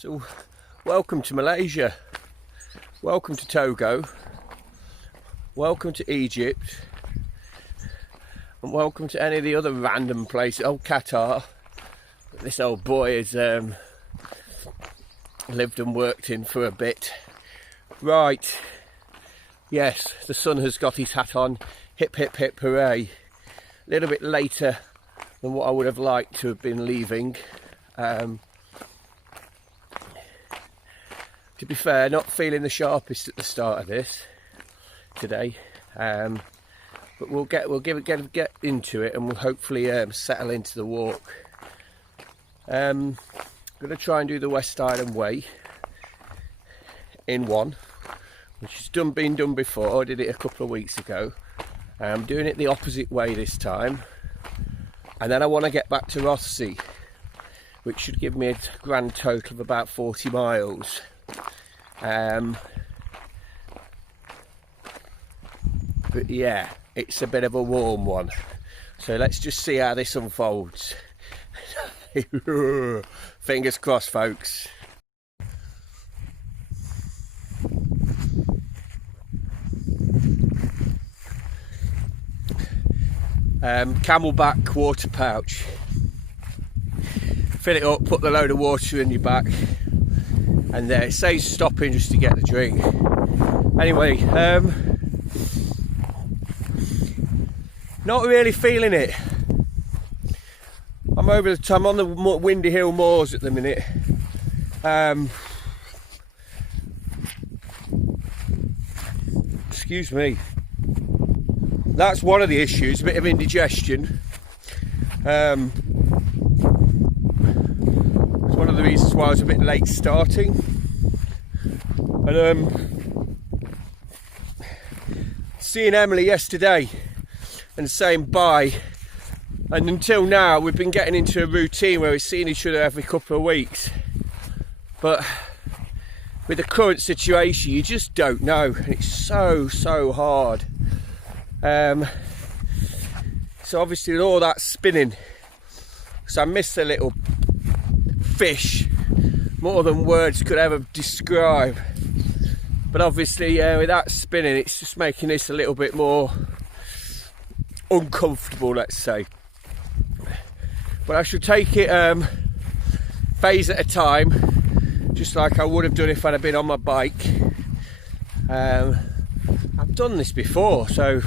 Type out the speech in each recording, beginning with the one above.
So, welcome to Malaysia, welcome to Togo, welcome to Egypt, and welcome to any of the other random places. Oh, Qatar, this old boy has lived and worked in for a bit. Right, yes, the sun has got his hat on, hip hip hip hooray. A little bit later than what I would have liked to have been leaving. To be fair, not feeling the sharpest at the start of this today, but we'll get into it, and we'll hopefully settle into the walk. I'm going to try and do the West Island Way in one, which has been done before. I did it a couple of weeks ago. I'm doing it the opposite way this time, and then I want to get back to Rothesay, which should give me a grand total of about 40 miles. But yeah, it's a bit of a warm one, so let's just see how this unfolds. Fingers crossed, folks. Camelback water pouch, fill it up, put the load of water in your back, and it says stopping just to get the drink. Anyway, not really feeling it. I'm on the Windy Hill Moors at the minute. Excuse me. That's one of the issues, a bit of indigestion. It's one of the reasons why I was a bit late starting. And seeing Emily yesterday and saying bye, and until now we've been getting into a routine where we're seeing each other every couple of weeks, but with the current situation you just don't know, and it's so hard. So obviously with all that spinning, because I miss the little fish more than words could ever describe, but obviously with that spinning it's just making this a little bit more uncomfortable, let's say. But I should take it phase at a time, just like I would have done if I'd have been on my bike. I've done this before, so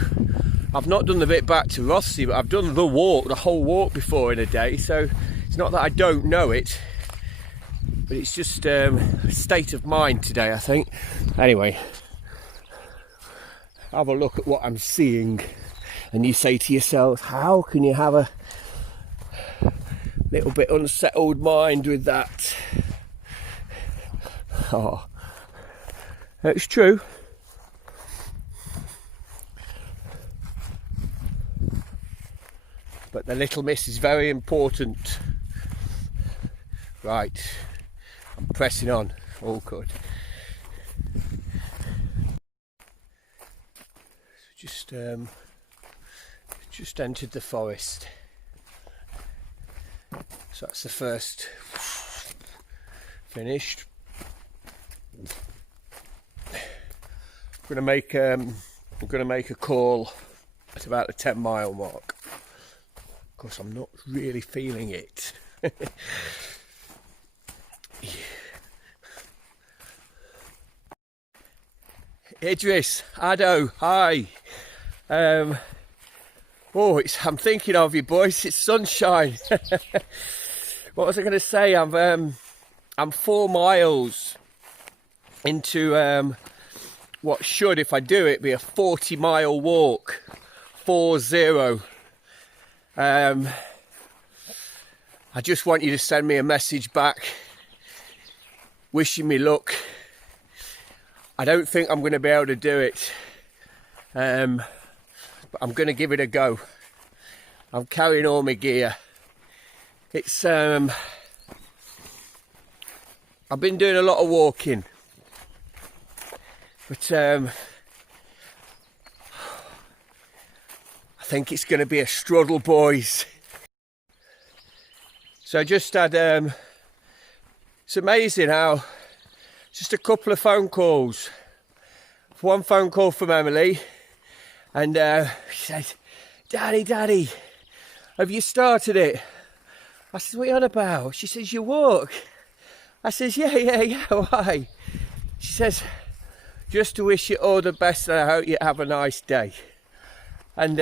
I've not done the bit back to Rothesay, but I've done the whole walk before in a day, so it's not that I don't know it, but it's just a state of mind today, I think. Anyway, have a look at what I'm seeing, and you say to yourself, how can you have a little bit unsettled mind with that? Oh, it's true. But the little miss is very important. Right, I'm pressing on. All good. Just entered the forest. So that's the first finished. I'm gonna make a call at about the 10-mile mark. Of course, I'm not really feeling it. Idris, Ado, hi. I'm thinking of you, boys. It's sunshine. What was I going to say? I'm 4 miles into what should, if I do it, be a 40-mile walk. 40. I just want you to send me a message back wishing me luck. I don't think I'm going to be able to do it, but I'm going to give it a go. I'm carrying all my gear. It's I've been doing a lot of walking, but I think it's going to be a struggle, boys. So I just had It's amazing how just a couple of phone calls. One phone call from Emily, and she says, Daddy, have you started it? I said, what are you on about? She says, you walk. I says, yeah, why? She says, just to wish you all the best and I hope you have a nice day. And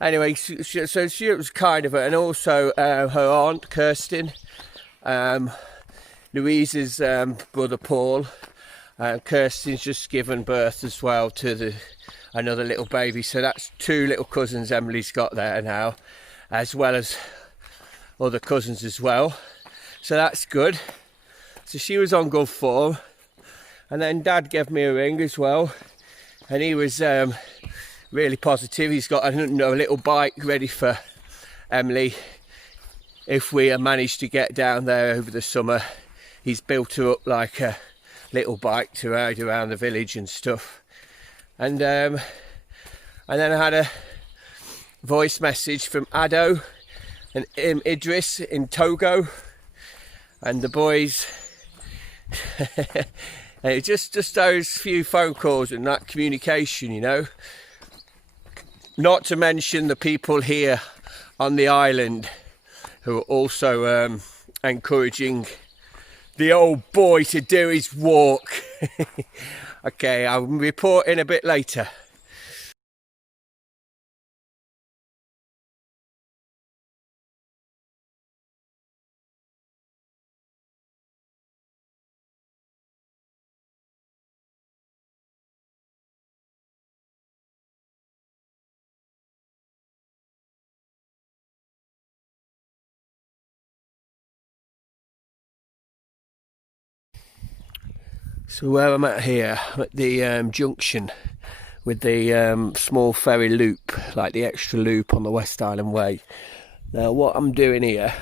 anyway, so she was kind of her, and also her aunt, Kirsten, Louise's brother Paul. Kirsten's just given birth as well to another little baby, so that's 2 little cousins Emily's got there now, as well as other cousins as well, so that's good. So she was on good form, and then Dad gave me a ring as well, and he was really positive. He's got a little bike ready for Emily if we manage to get down there over the summer. He's built her up like a little bike to ride around the village and stuff. And then I had a voice message from Ado and Idris in Togo, and the boys. And just those few phone calls and that communication, you know. Not to mention the people here on the island who are also encouraging the old boy to do his walk. Okay, I'll report in a bit later. So where I'm at here, at the junction with the small ferry loop, like the extra loop on the West Island Way. Now what I'm doing here,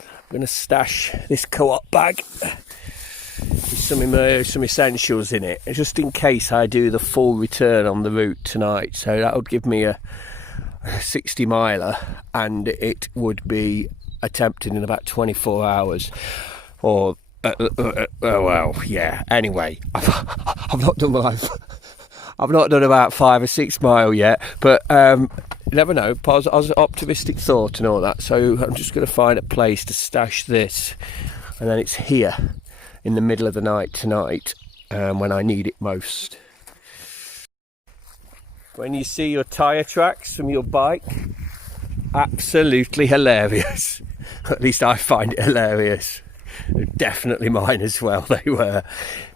I'm going to stash this co-op bag with some essentials in it, just in case I do the full return on the route tonight. So that would give me a 60 miler, and it would be attempted in about 24 hours, or well, yeah. Anyway, I've not done about 5 or 6 mile yet, but you never know. Optimistic thought and all that. So I'm just going to find a place to stash this, and then it's here in the middle of the night tonight, when I need it most. When you see your tyre tracks from your bike, absolutely hilarious. At least I find it hilarious. Definitely mine as well. They were.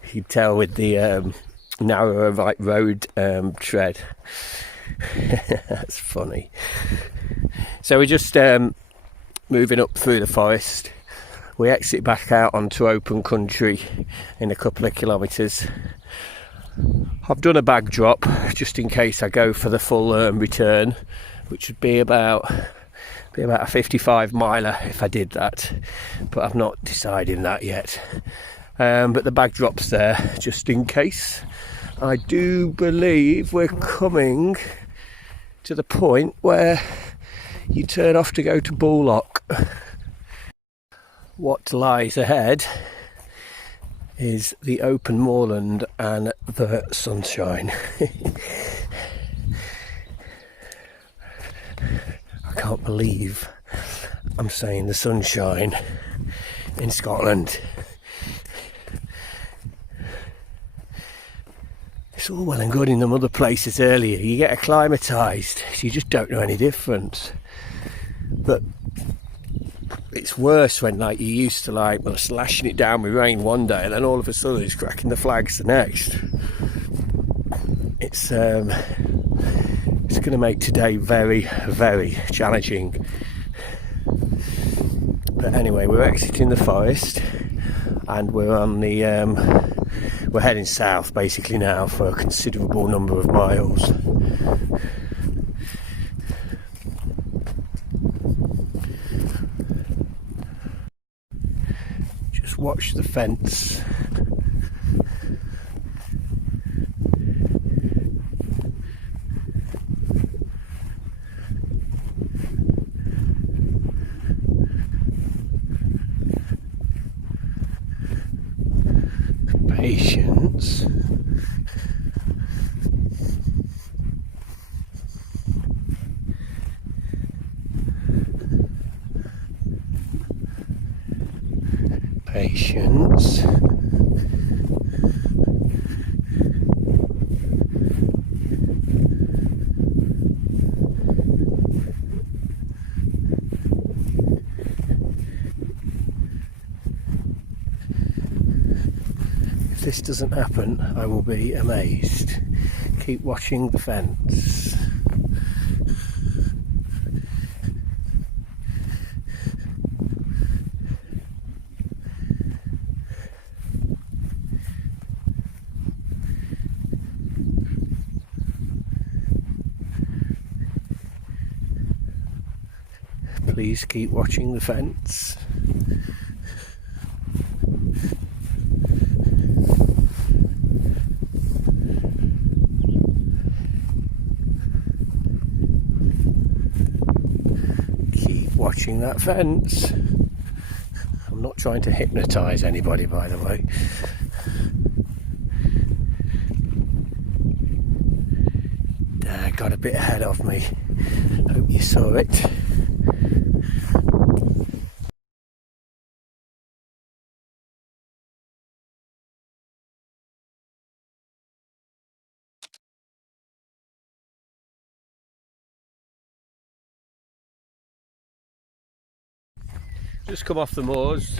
You could tell with the narrower right road tread. That's funny. So we're just moving up through the forest. We exit back out onto open country in a couple of kilometres. I've done a bag drop just in case I go for the full return, which would be about a 55 miler if I did that, but I've not decided that yet. But the bag drop's there just in case. I do believe we're coming to the point where you turn off to go to Bullock. What lies ahead is the open moorland and the sunshine. I can't believe I'm saying the sunshine in Scotland. It's all well and good in them other places earlier. You get acclimatised, so you just don't know any difference. But it's worse when like you're used to like slashing it down with rain one day, and then all of a sudden it's cracking the flags the next. It's going to make today very, very challenging. But anyway, we're exiting the forest, and we're on the we're heading south basically now for a considerable number of miles. Just watch the fence. Patience. Patience. If this doesn't happen, I will be amazed. Keep watching the fence. Please keep watching the fence. Keep watching that fence. I'm not trying to hypnotise anybody, by the way. Got a bit ahead of me. Hope you saw it. Just come off the moors,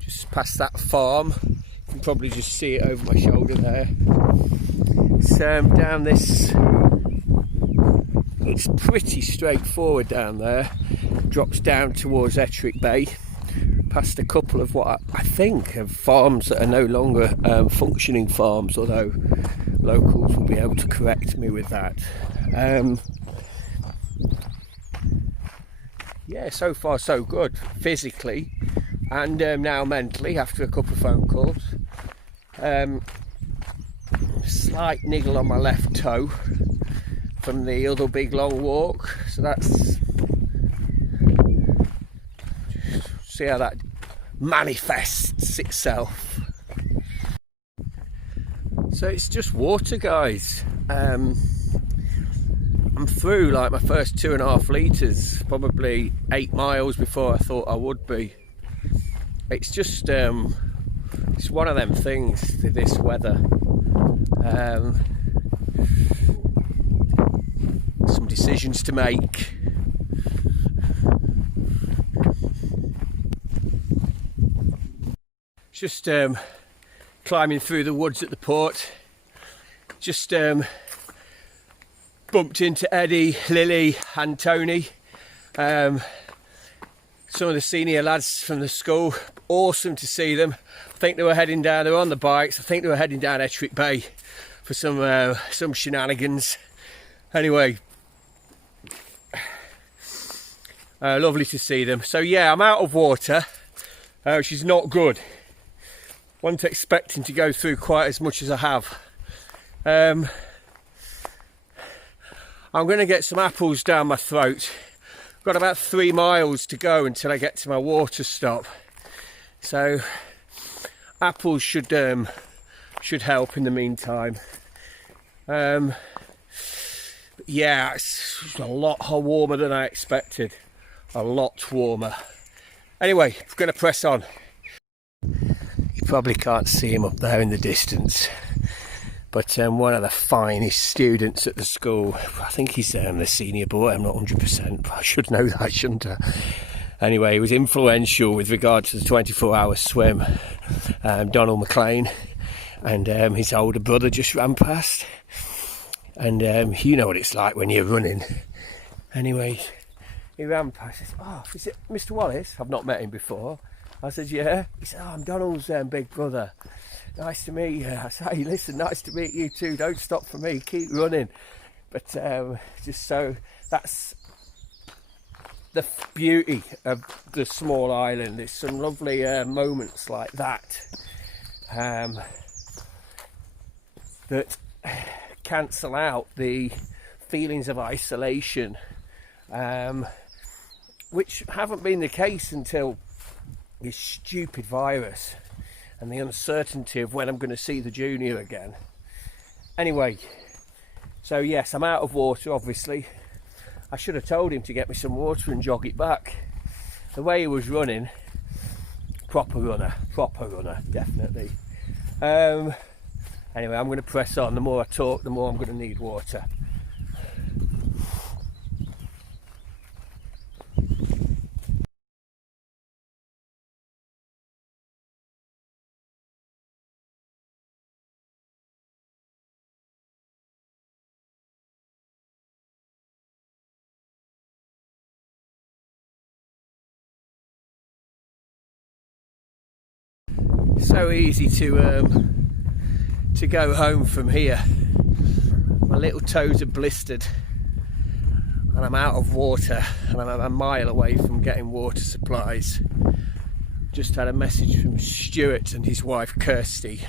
just past that farm. You can probably just see it over my shoulder there. It's down this, it's pretty straightforward down there. Drops down towards Ettrick Bay, past a couple of what I think are farms that are no longer functioning farms, although locals will be able to correct me with that. Yeah, so far so good, physically and now mentally after a couple of phone calls. Slight niggle on my left toe from the other big long walk, so that's, see how that manifests itself. So it's just water, guys. I'm through like my first 2.5 litres, probably 8 miles before I thought I would be. It's just it's one of them things, this weather. Some decisions to make. Just climbing through the woods at the port. Just bumped into Eddie, Lily and Tony, some of the senior lads from the school. Awesome to see them. I think they were heading down, they were on the bikes, I think they were heading down Ettrick Bay for some shenanigans. Anyway, lovely to see them. So yeah, I'm out of water, which is not good. Wasn't expecting to go through quite as much as I have. I'm going to get some apples down my throat. I've got about 3 miles to go until I get to my water stop. So apples should help in the meantime. But yeah, it's a lot warmer than I expected. A lot warmer. Anyway, I'm going to press on. You probably can't see him up there in the distance. But one of the finest students at the school, I think he's the senior boy, I'm not 100%, but I should know that, shouldn't I? Anyway, he was influential with regard to the 24-hour swim. Donald McLean and his older brother just ran past. And you know what it's like when you're running. Anyway, he ran past. He said, "Oh, is it Mr. Wallace? I've not met him before." I said, "Yeah." He said, "Oh, I'm Donald's big brother. Nice to meet you." I said, "Hey, listen, nice to meet you too. Don't stop for me. Keep running." But just so that's the beauty of the small island. There's some lovely moments like that that cancel out the feelings of isolation, which haven't been the case until this stupid virus and the uncertainty of when I'm going to see the junior again. Anyway, so yes, I'm out of water, obviously. I should have told him to get me some water and jog it back. The way he was running, proper runner, definitely. Anyway, I'm going to press on. The more I talk, the more I'm going to need water. So easy to go home from here. My little toes are blistered and I'm out of water, and I'm a mile away from getting water supplies. Just had a message from Stuart and his wife Kirsty.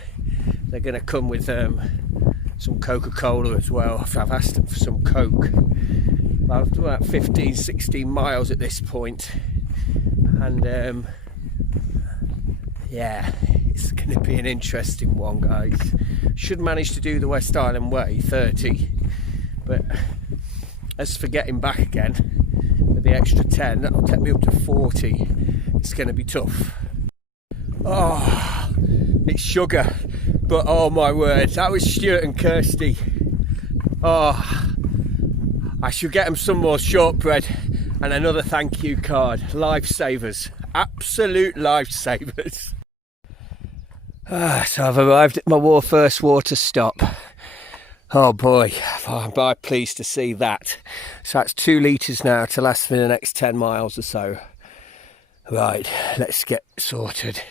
They're going to come with some Coca-Cola as well. I've asked them for some Coke. I've done about 15-16 miles at this point, and yeah, it's going to be an interesting one, guys. Should manage to do the West Island Way, 30, but as for getting back again with the extra 10, that'll take me up to 40. It's going to be tough. Oh, it's sugar, but oh my word, that was Stuart and Kirsty. Oh, I should get them some more shortbread and another thank you card. Lifesavers, absolute lifesavers. So I've arrived at my first water stop. Oh boy, I'm pleased to see that. So that's 2 litres now to last me the next 10 miles or so. Right, let's get sorted.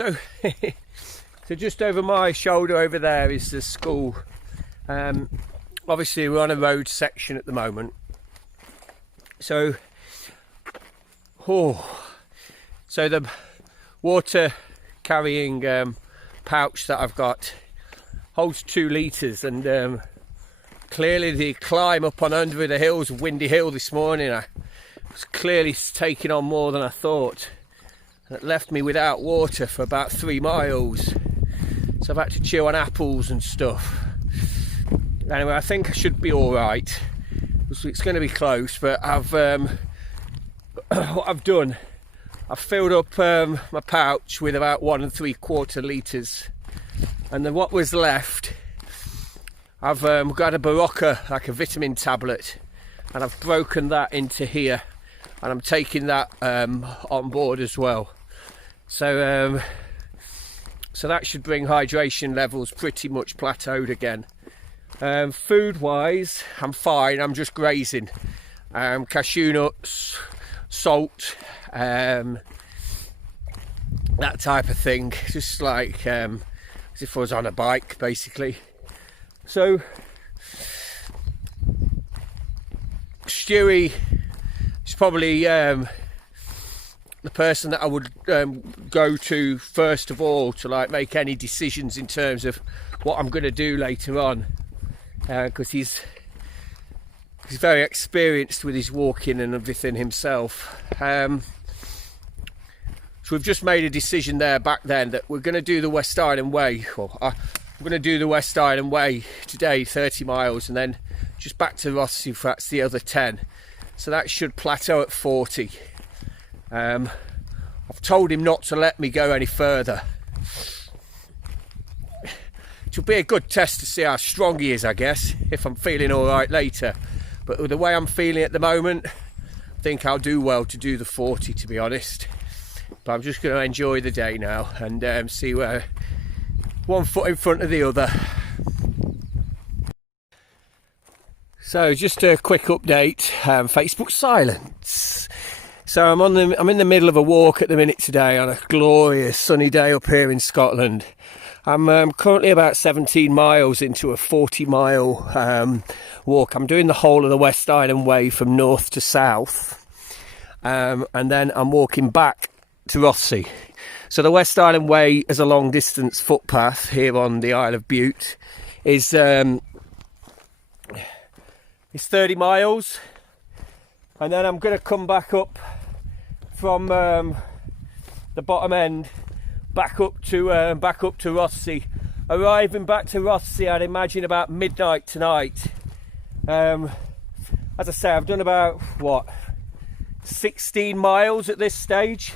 So, so just over my shoulder over there is the school. Obviously we're on a road section at the moment. So the water carrying pouch that I've got holds 2 litres, and clearly the climb up on under the hills of Windy Hill this morning, I was clearly taking on more than I thought, and it left me without water for about 3 miles, so I've had to chew on apples and stuff. Anyway, I think I should be alright. It's going to be close, but what I've done, I've filled up my pouch with about 1 3/4 litres, and then what was left, I've got a Barocca, like a vitamin tablet, and I've broken that into here, and I'm taking that on board as well. So so that should bring hydration levels pretty much plateaued again. Food wise, I'm fine. I'm just grazing cashew nuts, salt, that type of thing, just like as if I was on a bike basically. So Stewie is probably the person that I would go to first of all to like make any decisions in terms of what I'm going to do later on, because he's very experienced with his walking and everything himself. So we've just made a decision there back then that we're going to do the West Island Way. I'm going to do the West Island Way today, 30 miles, and then just back to Rothesay, that's the other 10. So that should plateau at 40. I've told him not to let me go any further. It will be a good test to see how strong he is, I guess, if I'm feeling all right later. But with the way I'm feeling at the moment, I think I'll do well to do the 40, to be honest. But I'm just going to enjoy the day now and see where one foot in front of the other. So just a quick update, Facebook silence. So I'm in the middle of a walk at the minute today on a glorious sunny day up here in Scotland. I'm currently about 17 miles into a 40-mile walk. I'm doing the whole of the West Island Way from north to south, and then I'm walking back to Rothesay. So the West Island Way is a long distance footpath here on the Isle of Bute. It's 30 miles, and then I'm going to come back up from the bottom end back up to Rothesay. Arriving back to Rothesay, I'd imagine about midnight tonight. As I say, I've done about, what, 16 miles at this stage.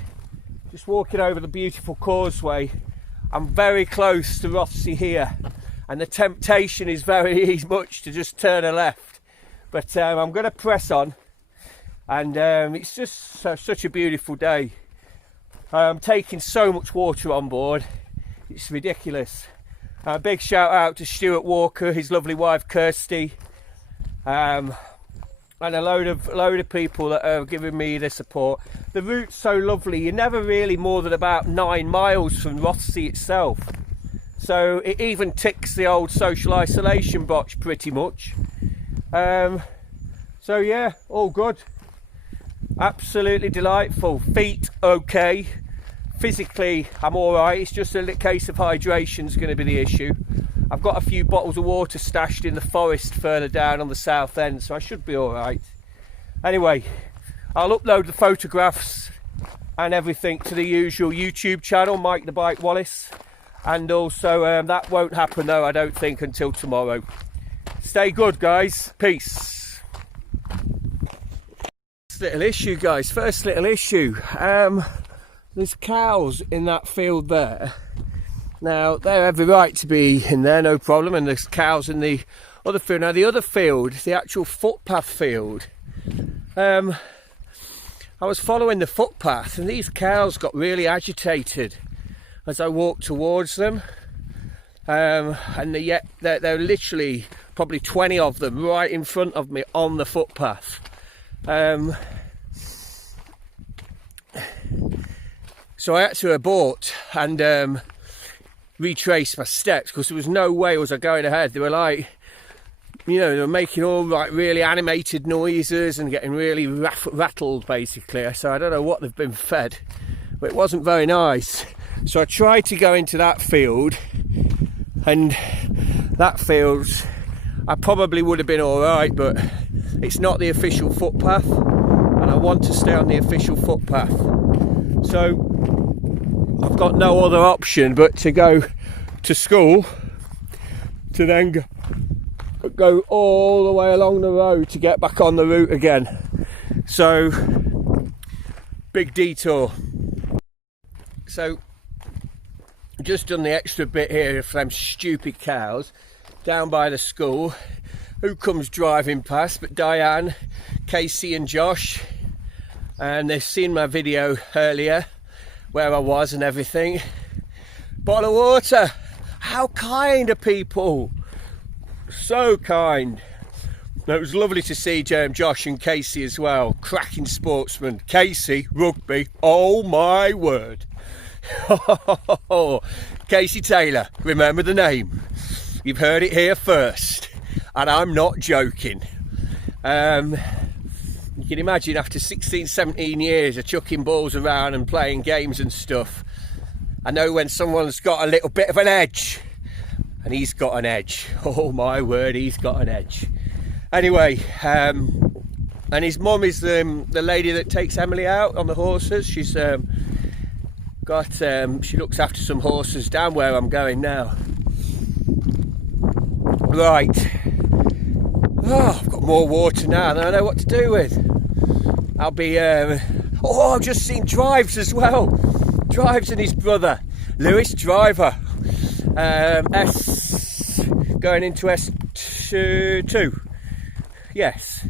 Just walking over the beautiful causeway. I'm very close to Rothesay here, and the temptation is very much to just turn a left. But I'm going to press on, and it's just such a beautiful day. I'm taking so much water on board, it's ridiculous. A big shout out to Stuart Walker, his lovely wife Kirsty, and a load of people that are giving me the support. The route's so lovely. You're never really more than about 9 miles from Rothesay itself, so it even ticks the old social isolation box pretty much. So yeah, all good, absolutely delightful. Feet okay, physically I'm all right. It's just a case of hydration's going to be the issue. I've got a few bottles of water stashed in the forest further down on the south end, so I should be all right. Anyway, I'll upload the photographs and everything to the usual YouTube channel, Mike the Bike Wallace, and also that won't happen though, I don't think, until tomorrow. Stay good, guys. Peace. First little issue, guys. First little issue. There's cows in that field there. Now, they have every right to be in there, no problem, and there's cows in the other field. Now, the other field, the actual footpath field, I was following the footpath, and these cows got really agitated as I walked towards them. And they're literally probably 20 of them right in front of me on the footpath. So I had to abort and retrace my steps, because there was no way was I going ahead. They were like, you know, they were making all like really animated noises and getting really rattled basically. So I don't know what they've been fed, but it wasn't very nice. So I tried to go into that field, and that field I probably would have been all right, but it's not the official footpath, and I want to stay on the official footpath. So I've got no other option but to go to school, to then go all the way along the road to get back on the route again. So big detour. So just done the extra bit here for them stupid cows down by the school. Who comes driving past but Diane, Casey and Josh, and they've seen my video earlier where I was and everything. Bottle of water. How kind of people, so kind. It was lovely to see Josh and Casey as well. Cracking sportsmen. Casey, rugby, oh my word. Casey Taylor, remember the name. You've heard it here first, and I'm not joking. You can imagine after 16, 17 years of chucking balls around and playing games and stuff, I know when someone's got a little bit of an edge, and he's got an edge. Oh my word, he's got an edge. Anyway, and his mum is the lady that takes Emily out on the horses. She's she looks after some horses down where I'm going now. Right. Oh, I've got more water now than I know what to do with. I'll be, oh, I've just seen Drives as well. Drives and his brother, Lewis Driver. Going into S2. Yes.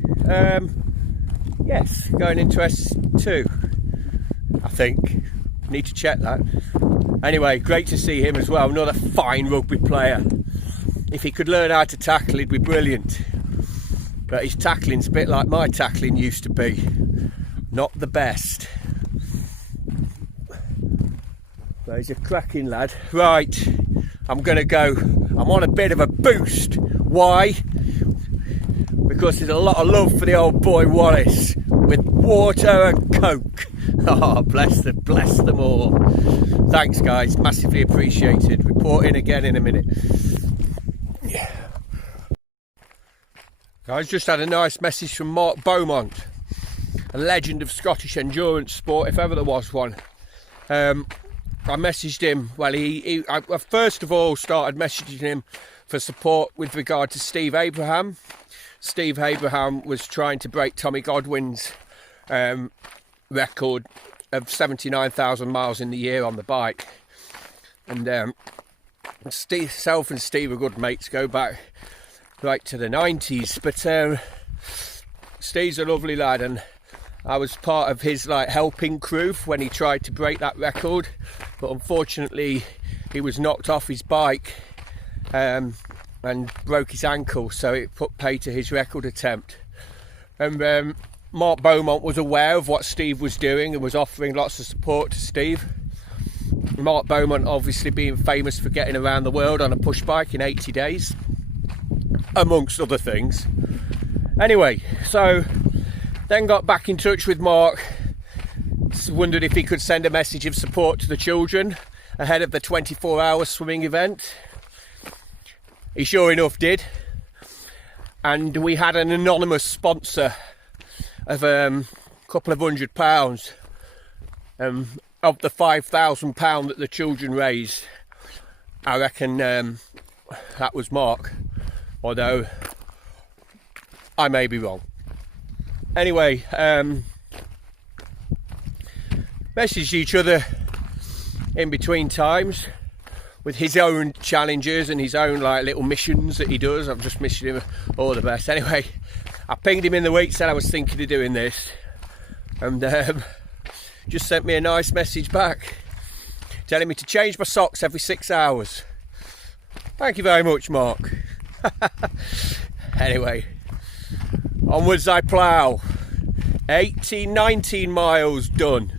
Yes, going into S2. I think. Need to check that. Anyway, great to see him as well. Another fine rugby player. If he could learn how to tackle, he'd be brilliant. But his tackling's a bit like my tackling used to be. Not the best. But he's a cracking lad. Right, I'm going to go. I'm on a bit of a boost. Why? Because there's a lot of love for the old boy Wallace. With water and Coke. Oh, bless them all. Thanks, guys. Massively appreciated. Reporting again in a minute. Yeah. Guys, just had a nice message from Mark Beaumont, a legend of Scottish endurance sport, if ever there was one. I messaged him. Well, I first of all started messaging him for support with regard to Steve Abraham. Steve Abraham was trying to break Tommy Godwin's record of 79,000 miles in the year on the bike. And Self and Steve are good mates, go back right to the 90s. But Steve's a lovely lad, and I was part of his helping crew when he tried to break that record. But unfortunately, he was knocked off his bike and broke his ankle, so it put pay to his record attempt. And Mark Beaumont was aware of what Steve was doing and was offering lots of support to Steve. Mark Beaumont obviously being famous for getting around the world on a push bike in 80 days, amongst other things. Anyway, so then got back in touch with Mark, wondered if he could send a message of support to the children ahead of the 24-hour swimming event. He sure enough did, and we had an anonymous sponsor of a couple of £100 of the £5,000 that the children raised. I reckon that was Mark, although I may be wrong. Anyway, messaged each other in between times with his own challenges and his own little missions that he does. I'm just wishing him all the best. Anyway, I pinged him in the week, said I was thinking of doing this, and just sent me a nice message back telling me to change my socks every 6 hours. Thank you very much, Mark. Anyway, onwards I plough. 19 miles done.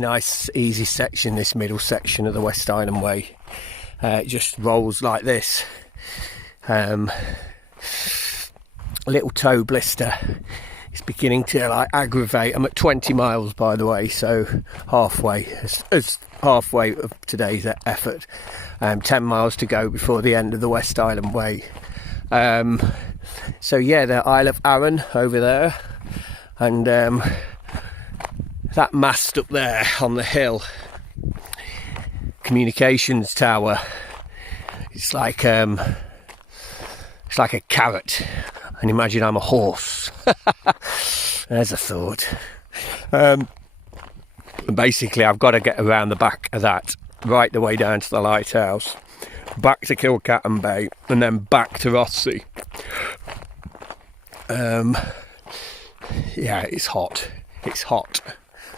Nice easy section, this middle section of the West Island Way. It just rolls like this. A little toe blister. It's beginning to aggravate. I'm at 20 miles by the way, so halfway. As halfway of today's effort. 10 miles to go before the end of the West Island Way. So yeah, the Isle of Arran over there, and that mast up there on the hill, communications tower. It's like a carrot, and imagine I'm a horse. There's a thought. And basically, I've got to get around the back of that, right the way down to the lighthouse, back to Kilcatton Bay, and then back to Rothesay. Yeah, it's hot. It's hot.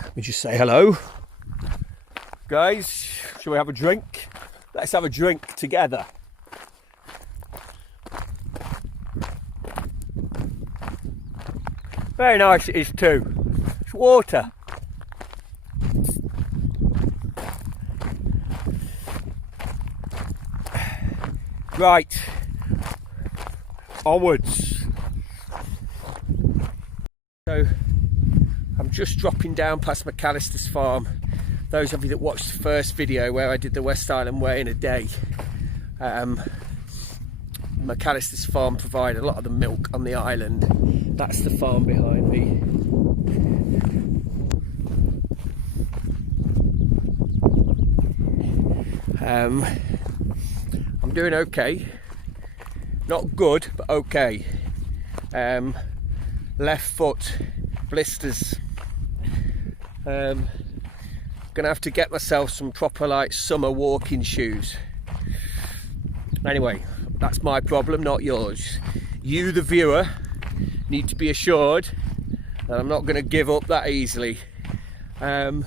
Let me just say hello. Guys, shall we have a drink? Let's have a drink together. Very nice it is too. It's water. Right, onwards. So I'm just dropping down past McAllister's farm. Those of you that watched the first video where I did the West Island Way in a day, McAllister's farm provide a lot of the milk on the island. That's the farm behind me. I'm doing okay. Not good, but okay. Left foot blisters. Gonna have to get myself some proper summer walking shoes. Anyway, that's my problem, not yours. You, the viewer, need to be assured that I'm not going to give up that easily. Where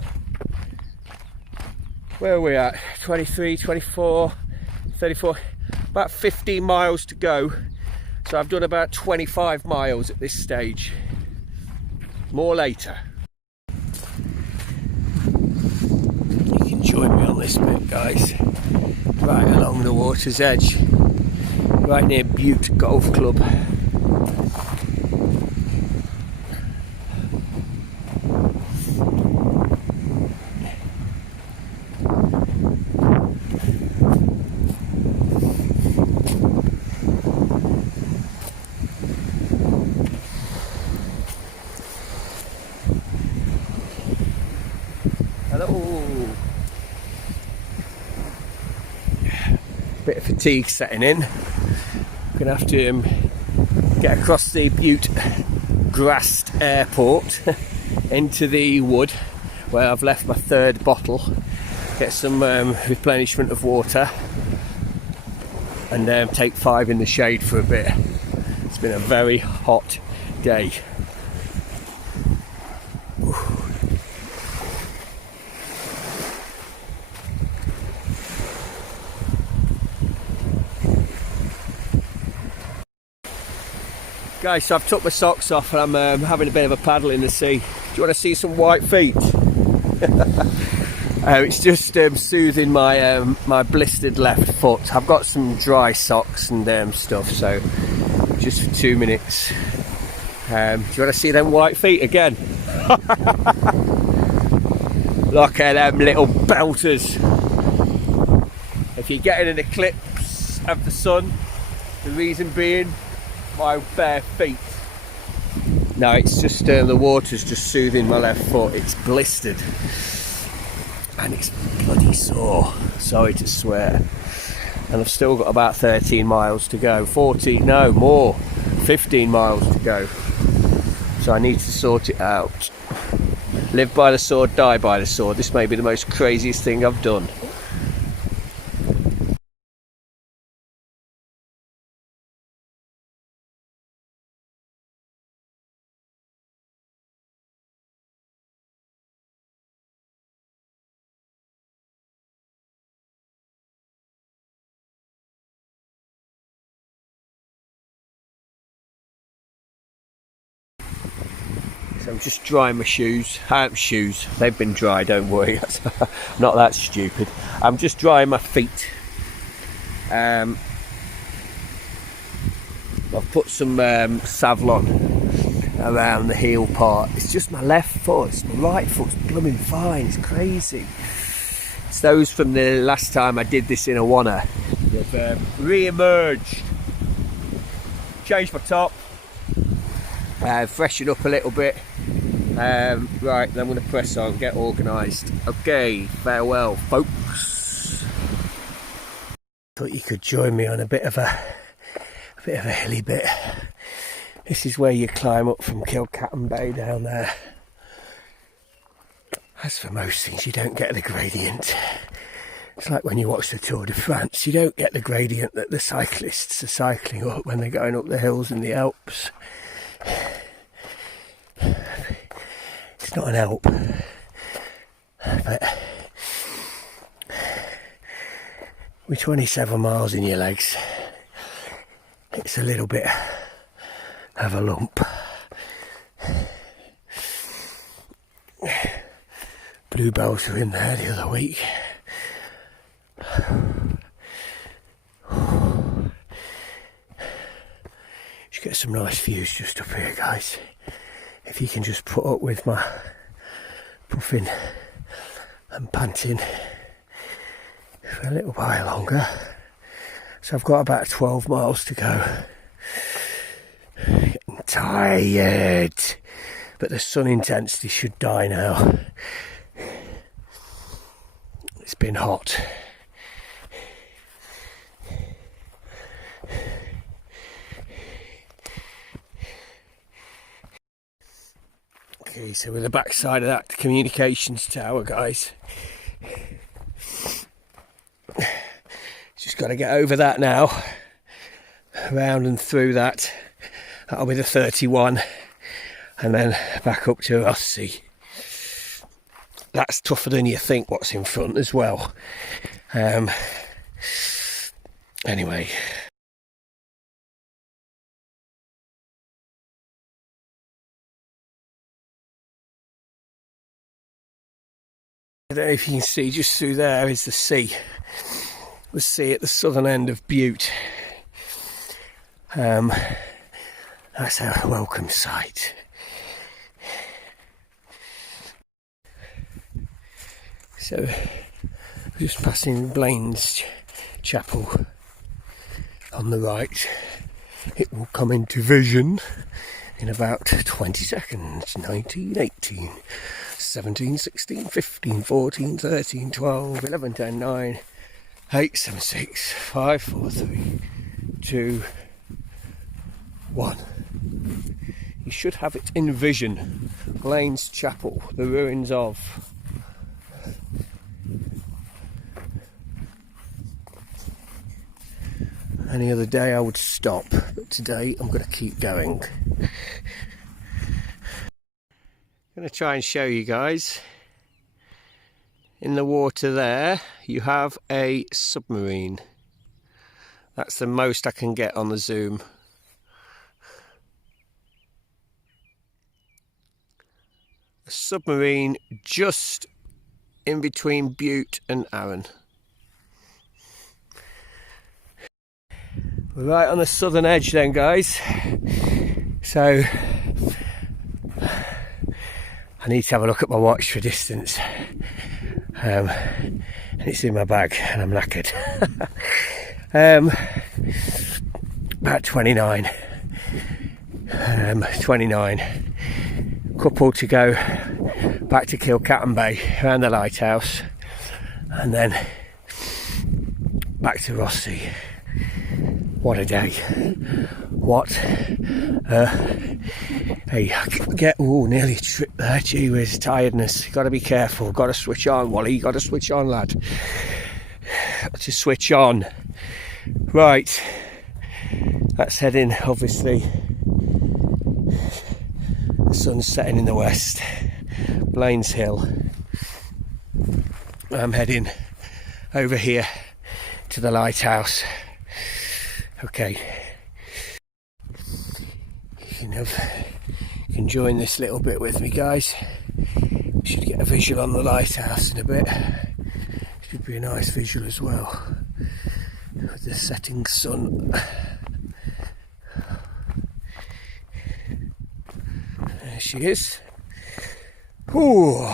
are we at? 23, 24, 34, about 15 miles to go. So I've done about 25 miles at this stage. More later. You can join me on this bit, guys. Right along the water's edge. Right near Bute Golf Club. Hello. Bit of fatigue setting in. I'm gonna have to get across the Bute grassed airport into the wood where I've left my third bottle, get some replenishment of water, and take 5 in the shade for a bit. It's been a very hot day. Guys, so I've took my socks off and I'm having a bit of a paddle in the sea. Do you want to see some white feet? It's just soothing my my blistered left foot. I've got some dry socks and stuff, so just for 2 minutes. Do you want to see them white feet again? Look at them little belters. If you're getting an eclipse of the sun, the reason being my bare feet. No, it's just the water's just soothing my left foot. It's blistered and it's bloody sore, sorry to swear. And I've still got about 13 miles to go. 14, no more, 15 miles to go. So I need to sort it out. Live by the sword, die by the sword. This may be the most craziest thing I've done. So I'm just drying my shoes. They've been dry, don't worry. Not that stupid. I'm just drying my feet. I've put some Savlon around the heel part. It's just my left foot. It's my right foot's blooming fine. It's crazy. It's those from the last time I did this in Awana. They've re-emerged. Changed my top. Freshen up a little bit. Right, then I'm going to press on, get organised. Okay, farewell, folks. Thought you could join me on a bit of a hilly bit. This is where you climb up from Kilcatton Bay down there. As for most things, you don't get the gradient. It's like when you watch the Tour de France, you don't get the gradient that the cyclists are cycling up when they're going up the hills in the Alps. It's not an Alp, but with 27 miles in your legs, it's a little bit of a lump. Bluebells were in there the other week. Should get some nice views just up here, guys. If you can just put up with my puffing and panting for a little while longer. So I've got about 12 miles to go. Getting tired, but the sun intensity should die now. It's been hot. Okay, so we're the backside of that communications tower, guys. Just got to get over that now. Around and through that. That'll be the 31. And then back up to Rothesay. That's tougher than you think, what's in front as well. Anyway. I don't know if you can see, just through there is the sea. The sea at the southern end of Bute. That's our welcome sight. So, just passing Blaine's Chapel on the right. It will come into vision in about 20 seconds. 19, 18, 17, 16, 15, 14, 13, 12, 11, 10, 9, 8, 7, 6, 5, 4, 3, 2, 1. You should have it in vision. Lane's Chapel, the ruins of. Any other day I would stop, but today I'm going to keep going. I'm going to try and show you guys. In the water there, you have a submarine. That's the most I can get on the zoom. A submarine just in between Bute and Arran. We're right on the southern edge then, guys. So I need to have a look at my watch for distance. And it's in my bag and I'm knackered. About 29. 29. Couple to go back to Kilcatton Bay, around the lighthouse, and then back to Rothesay. What a day. What hey, get nearly a trip there. Gee whiz, tiredness. Got to be careful. Got to switch on, Wally. Got to switch on, lad. Got to switch on. Right. Let's head in, obviously. The sun's setting in the west. Blaines Hill. I'm heading over here to the lighthouse. Okay. You can join this little bit with me, guys. We should get a visual on the lighthouse in a bit. Should be a nice visual as well. With the setting sun. There she is. Ooh.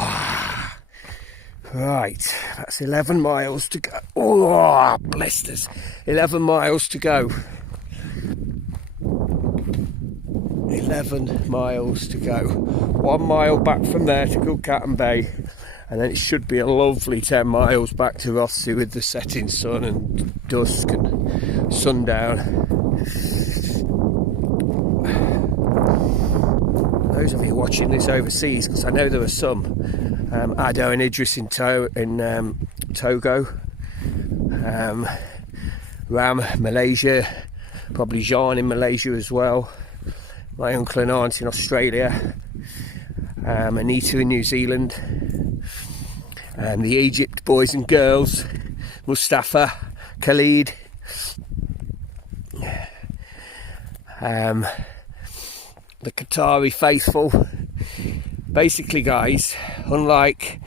Right, that's 11 miles to go. Oh, blisters. 11 miles to go. 11 miles to go. 1 mile back from there to Kilcatton Bay. And then it should be a lovely 10 miles back to Rothesay with the setting sun and dusk and sundown. Those of you watching this overseas, because I know there are some, Ado and Idris in Togo, Ram, Malaysia, probably Jean in Malaysia as well, my uncle and aunt in Australia, Anita in New Zealand, the Egypt boys and girls, Mustafa, Khalid, the Qatari faithful. Basically, guys, unlike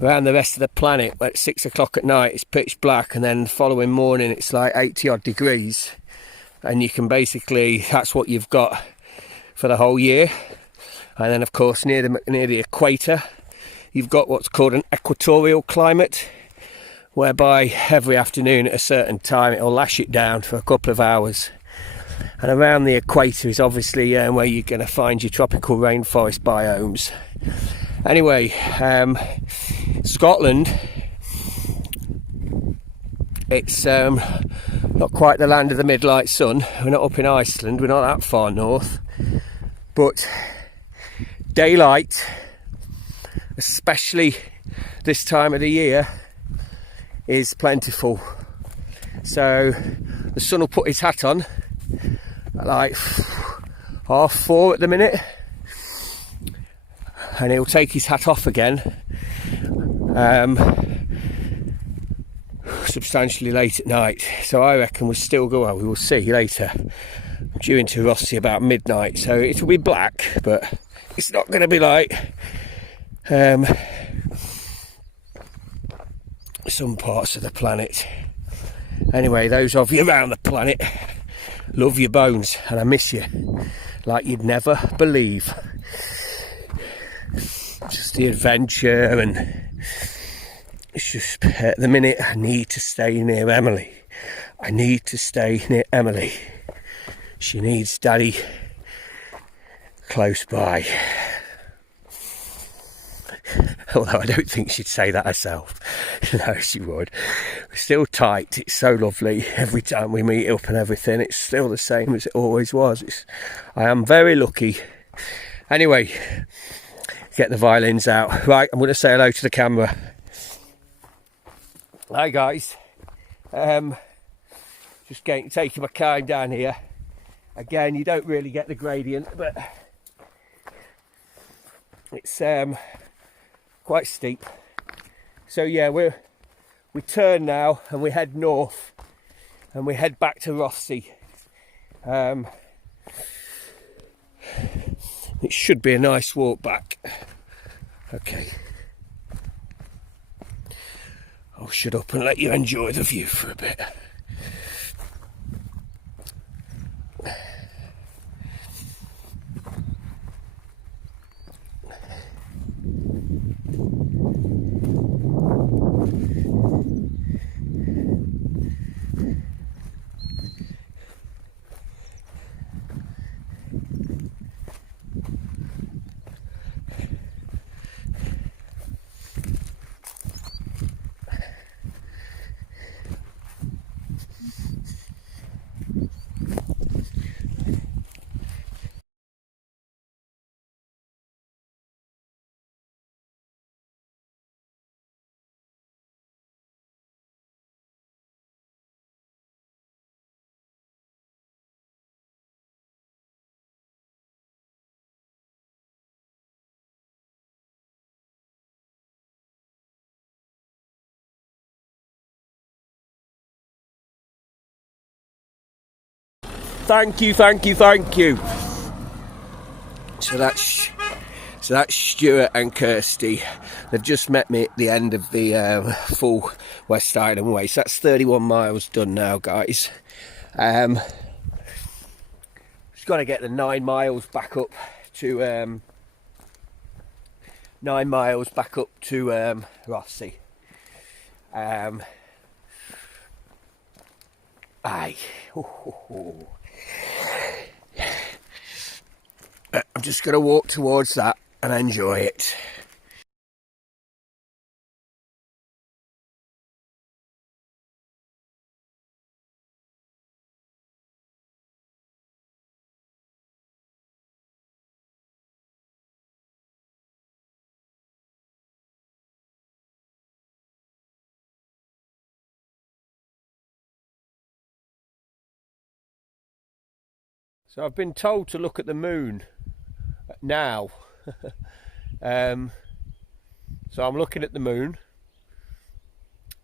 around the rest of the planet where it's 6 o'clock at night, it's pitch black, and then the following morning it's like 80 odd degrees, and you can basically, that's what you've got for the whole year. And then of course near the equator you've got what's called an equatorial climate, whereby every afternoon at a certain time it'll lash it down for a couple of hours. And around the equator is obviously where you're going to find your tropical rainforest biomes. Anyway, Scotland, it's not quite the land of the midnight sun. We're not up in Iceland, we're not that far north, but daylight, especially this time of the year, is plentiful. So the sun will put his hat on at like 4:30 at the minute, and he'll take his hat off again substantially late at night. So I reckon we'll still go, well, we will see later. I'm due into Rothesay about midnight, so it will be black, but it's not going to be like some parts of the planet. Anyway, those of you around the planet, love your bones, and I miss you like you'd never believe. Just the adventure, and it's just at the minute I need to stay near Emily. I need to stay near Emily. She needs Daddy close by. Although I don't think she'd say that herself. No, she would. We're still tight. It's so lovely. Every time we meet up and everything, it's still the same as it always was. I am very lucky. Anyway, get the violins out. Right, I'm going to say hello to the camera. Hi guys. Just taking my time down here. Again, you don't really get the gradient, but it's quite steep. So yeah, we turn now and we head north and we head back to Rothesay. It should be a nice walk back. Okay, I'll shut up and let you enjoy the view for a bit. Thank you. So that's Stuart and Kirsty. They've just met me at the end of the full West Island way. So that's 31 miles done now, guys. Just got to get the 9 miles back up to 9 miles back up to Rothesay. I'm just going to walk towards that and enjoy it. So I've been told to look at the moon now. So I'm looking at the moon,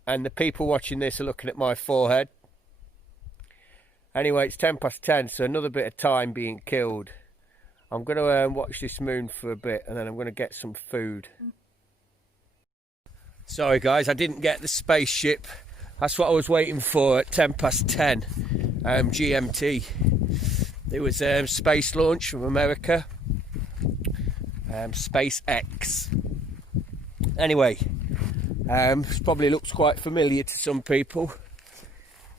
and the people watching this are looking at my forehead. Anyway, it's 10:10, so another bit of time being killed. I'm going to watch this moon for a bit, and then I'm going to get some food. Sorry guys, I didn't get the spaceship. That's what I was waiting for at 10:10 GMT. It was a space launch from America, SpaceX. Anyway, this probably looks quite familiar to some people.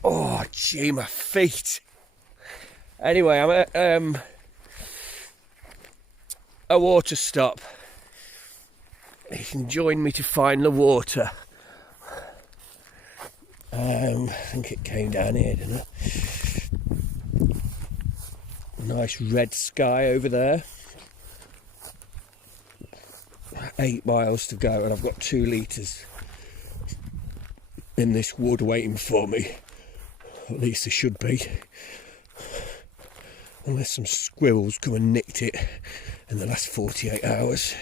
Oh gee, my feet. Anyway, I'm at a water stop. You can join me to find the water. I think it came down here, didn't it? Nice red sky over there. 8 miles to go, and I've got 2 litres in this wood waiting for me. At least there should be. Unless some squirrels come and nicked it in the last 48 hours.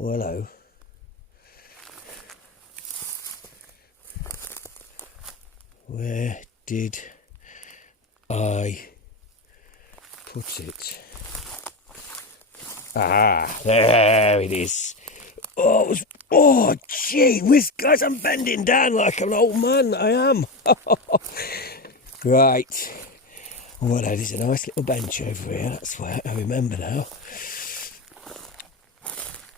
Oh, hello. Where did I put it? Ah, there it is. Oh, gee whiz, guys, I'm bending down like an old man, I am. Right. Well, there's a nice little bench over here, that's where I remember now.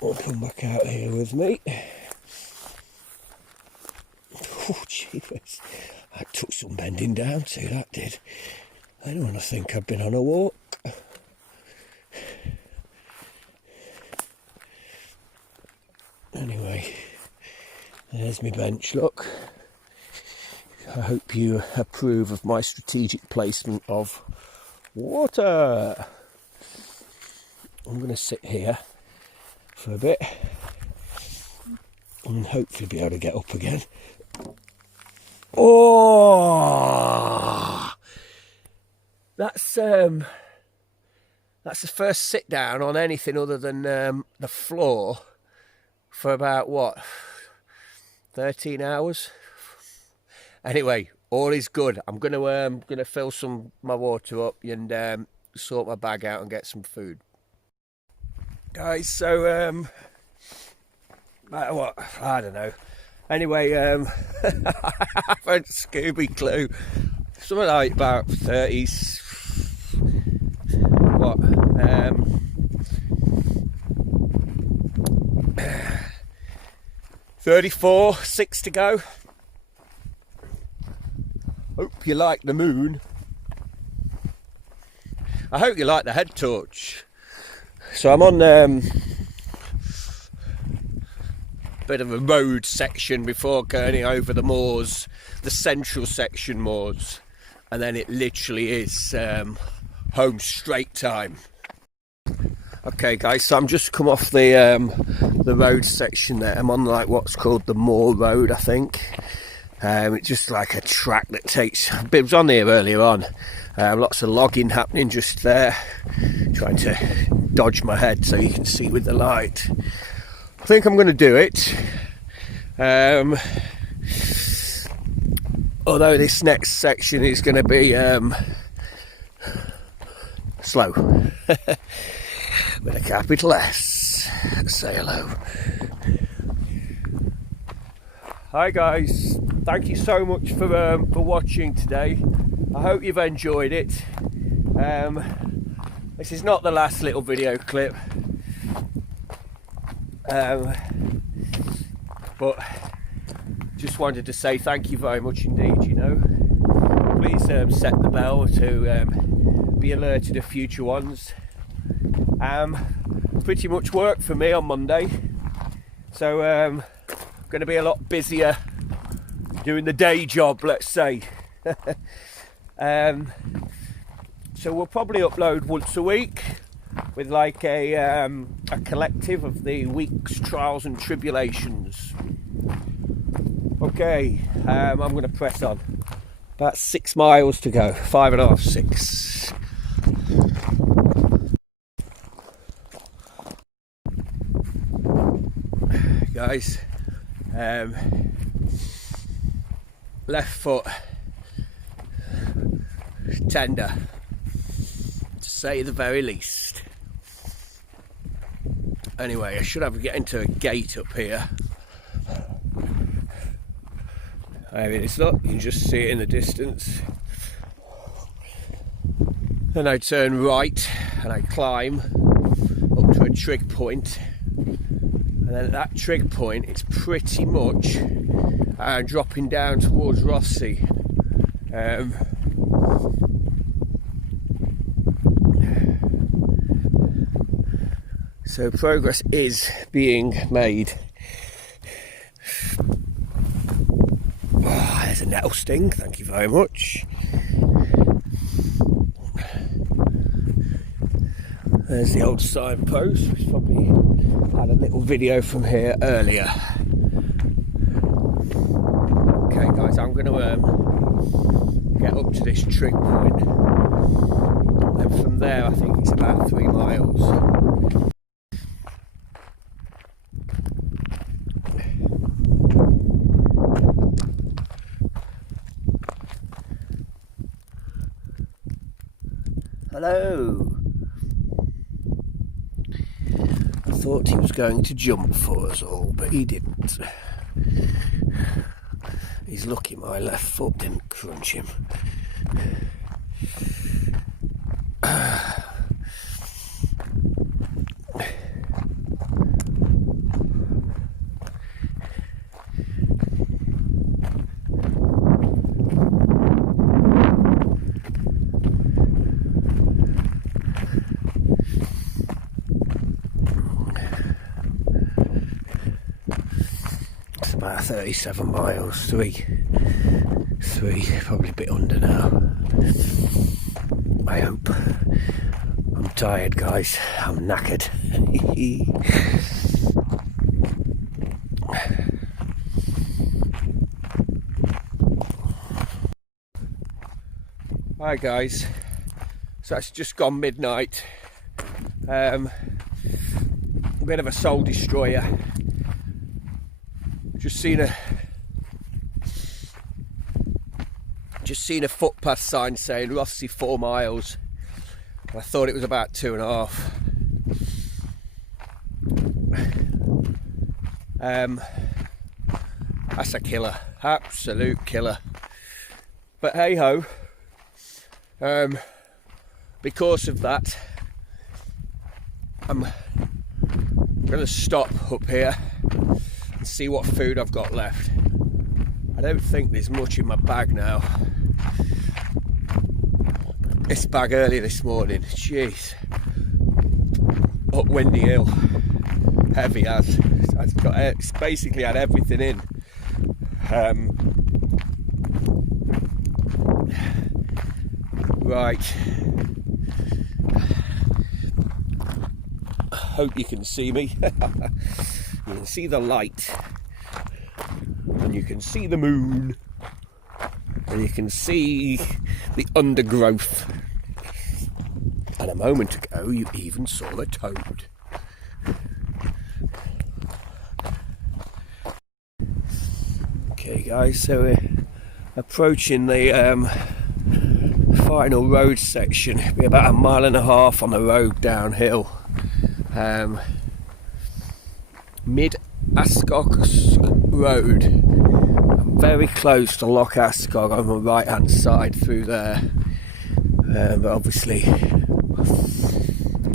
I'll come back out here with me. Oh, jeepers. That took some bending down to, that did. I don't want to think I've been on a walk. Anyway, there's my bench, look. I hope you approve of my strategic placement of water. I'm going to sit here for a bit and hopefully be able to get up again. Oh, that's the first sit down on anything other than the floor for about, what, 13 hours? Anyway, all is good. I'm gonna fill my water up and sort my bag out and get some food. Guys, so what, I don't know. Anyway, I have a Scooby clue. Something like about 30s. What? 34, 6 to go. Hope you like the moon. I hope you like the head torch. So I'm on bit of a road section before going over the moors, the central section moors, and then it literally is home straight time. Okay guys, so I'm just come off the road section there. I'm on like what's called the Moor Road, I think. It's just like a track that takes, it was on here earlier on, lots of logging happening just there. Trying to dodge my head so you can see with the light. I think I'm going to do it, although this next section is going to be slow, with a capital S. Say hello. Hi guys, thank you so much for watching today. I hope you've enjoyed it. This is not the last little video clip. But just wanted to say thank you very much indeed, you know. Please set the bell to be alerted of future ones. Pretty much work for me on Monday, so going to be a lot busier doing the day job, let's say. So we'll probably upload once a week with like a collective of the week's trials and tribulations. Okay, I'm going to press on. About 6 miles to go, 5.5, 6. Guys, left foot tender, to say the very least. Anyway, I should have to get into a gate up here. I mean, it's not, you can just see it in the distance. Then I turn right and I climb up to a trig point. And then at that trig point, it's pretty much dropping down towards Rothesay. So progress is being made. Oh, there's a nettle sting, thank you very much. There's the old signpost, which probably had a little video from here earlier. Okay guys, I'm going to get up to this trig point, and from there I think it's about 3 miles. Hello. I thought he was going to jump for us all, but he didn't. He's lucky my left foot didn't crunch him. about 37 miles, three, probably a bit under now. I hope. I'm tired, guys. I'm knackered. Hi guys, so it's just gone midnight. A bit of a soul destroyer. Just seen a footpath sign saying Rothesay 4 miles. I thought it was about 2.5. That's a killer, absolute killer. But hey ho. Because of that, I'm going to stop up here and see what food I've got left. I don't think there's much in my bag now. This bag early this morning, jeez, up Windy Hill, heavy as. It's basically had everything in. Right, I hope you can see me. You can see the light, and you can see the moon, and you can see the undergrowth, and a moment ago you even saw the toad. Okay guys, so we're approaching the final road section. It'll be about 1.5 miles on the road downhill. Mid Ascog Road. I'm very close to Loch Ascog on the right hand side through there. But obviously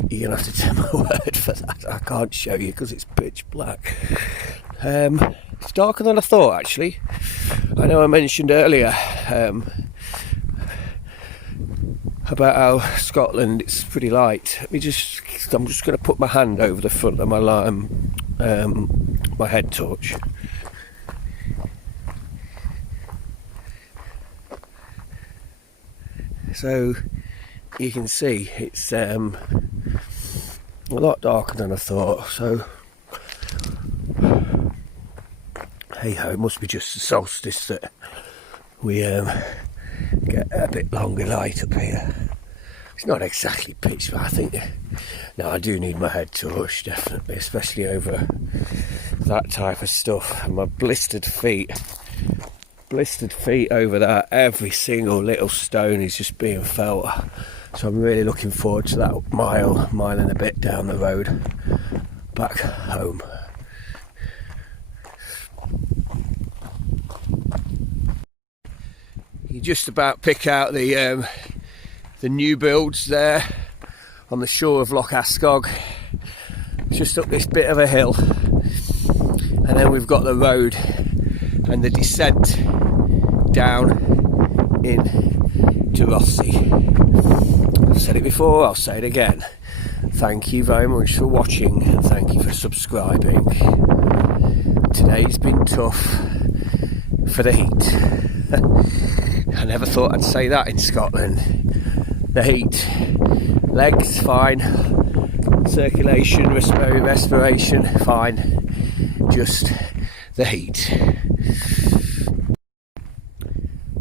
you're gonna have to take my word for that. I can't show you because it's pitch black. It's darker than I thought actually. I know I mentioned earlier about how Scotland it's pretty light. I'm just going to put my hand over the front of my my head torch. So you can see it's a lot darker than I thought. So hey ho, it must be just the solstice that we get a bit longer light up here. It's not exactly pitch, but I think no, I do need my head torch definitely, especially over that type of stuff. And my blistered feet over that. Every single little stone is just being felt. So I'm really looking forward to that mile and a bit down the road back home. You just about pick out the new builds there on the shore of Loch Ascog, just up this bit of a hill, and then we've got the road and the descent down into Rothesay. I've said it before, I'll say it again. Thank you very much for watching and thank you for subscribing. Today's been tough for the heat. I never thought I'd say that in Scotland. The heat. Legs fine. Circulation, respiration fine. Just the heat.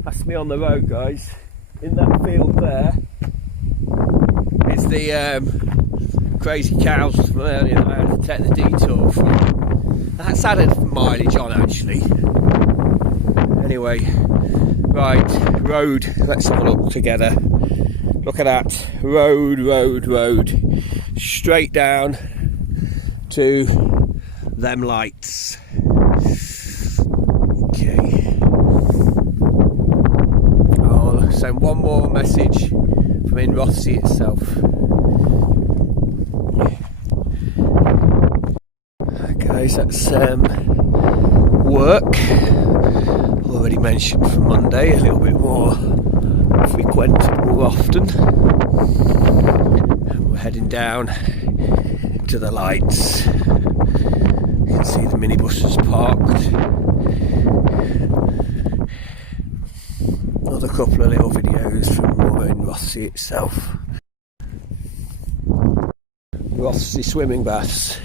That's me on the road, guys. In that field there is the crazy cows from earlier that I had to take the detour from. That's added mileage on actually. Anyway, right, road, let's have a look together. Look at that, road, straight down to them lights. Okay. I'll send one more message from in Rothesay itself. Guys, that's work. Already mentioned for Monday, a little bit more frequent, more often. And we're heading down to the lights. You can see the minibuses parked another couple of little videos from more in Rothesay itself. Rothesay swimming baths,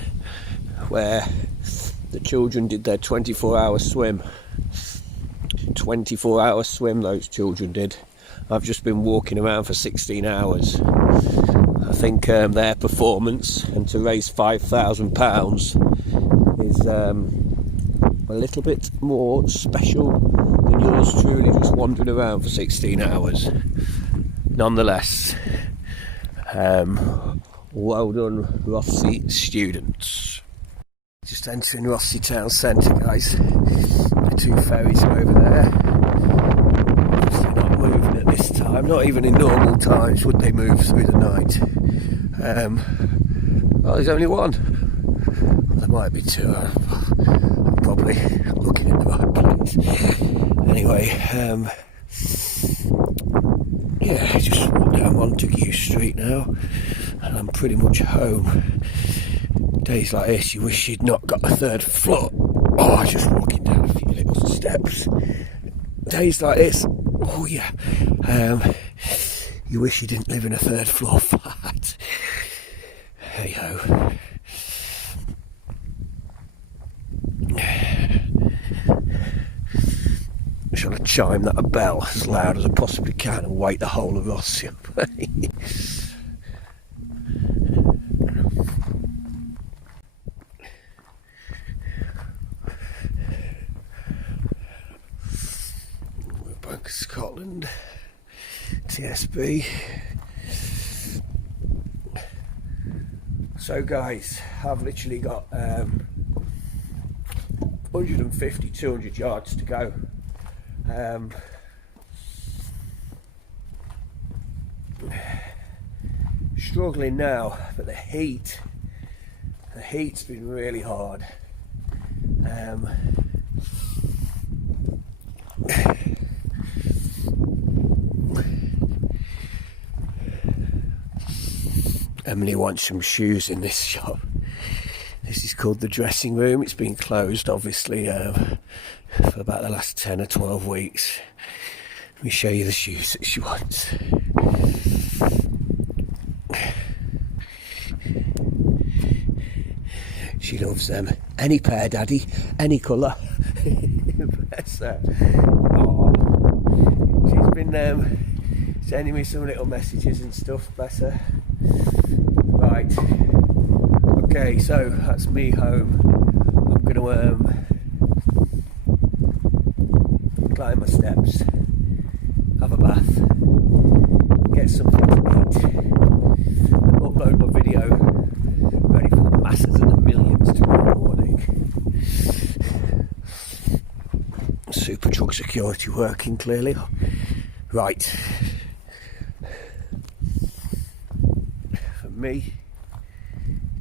where the children did their 24-hour swim. 24-hour swim those children did. I've just been walking around for 16 hours. I think their performance, and to raise £5,000, is a little bit more special than yours truly just wandering around for 16 hours. Nonetheless, well done, Rothesay students. Just entering Rothesay town centre, guys. The two ferries are over there. Obviously not moving at this time, not even in normal times would they move through the night. Well, there's only one. Well, there might be two. I'm probably looking at the right place. Anyway, yeah, just walked down Montague Street now, and I'm pretty much home. Days like this, you wish you'd not got a third floor. Oh, just walking down a few little steps. Days like this, oh yeah, you wish you didn't live in a third floor flat. Hey ho. Shall I chime that a bell as loud as I possibly can and wake the whole of Rothesay up? Bank of Scotland, TSB. So guys, I've literally got 150, 200 yards to go. Struggling now, but the heat's been really hard. Emily wants some shoes in this shop. This is called the dressing room. It's been closed obviously for about the last 10 or 12 weeks. Let me show you the shoes that she wants. She loves them. Any pair, Daddy, any colour. Bless her. Oh, she's been sending me some little messages and stuff, bless her. Right, okay, so that's me home. I'm going to climb my steps, have a bath, get something to eat, and upload my video ready for the masses and the millions tomorrow morning. Super drug security working clearly. Right. From me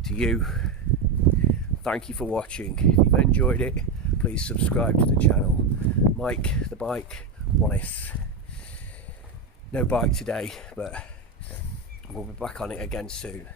to you, thank you for watching. If you've enjoyed it, please subscribe to the channel. Mike the Bike Wallace. No bike today, but we'll be back on it again soon.